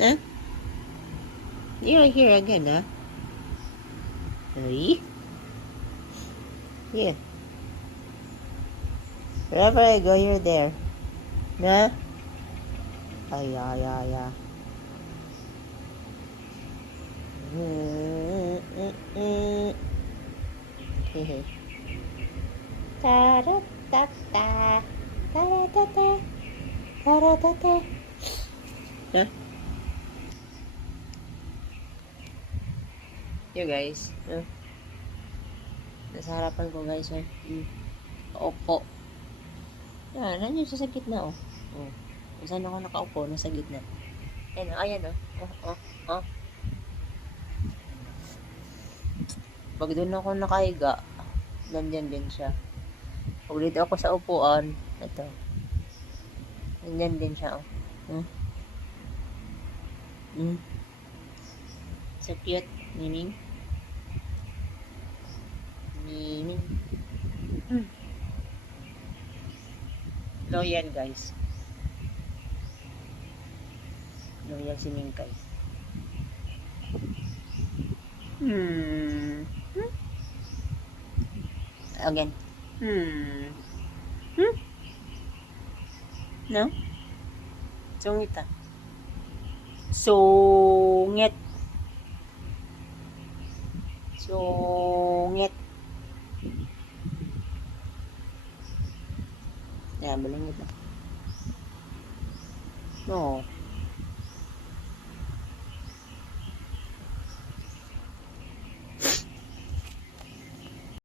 Huh? You're here again, huh? Hey? Yeah. Wherever I go, you're there. Nah? Oh, yeah, yeah, yeah. Hehe. Ta-da-da-da. Ta-da-da-da. Ta-da-da-da. Huh? Here, guys. Nasa harapan ko, guys. Opo. Yan, nandiyan siya sa gitna, oh. Kung saan ako nakaupo, nasa gitna. Ayan, oh, ayan, oh. Oh. Pag doon ako nakahiga, nandyan din siya. Pag dito ako sa upuan, ito. Nandyan din siya, oh. So cute, Mining. Loyal, guys. Loyal si Mingkay. Again. No? Sungit, ah. Sungit. Sungit. Yan, balingit, ah. No.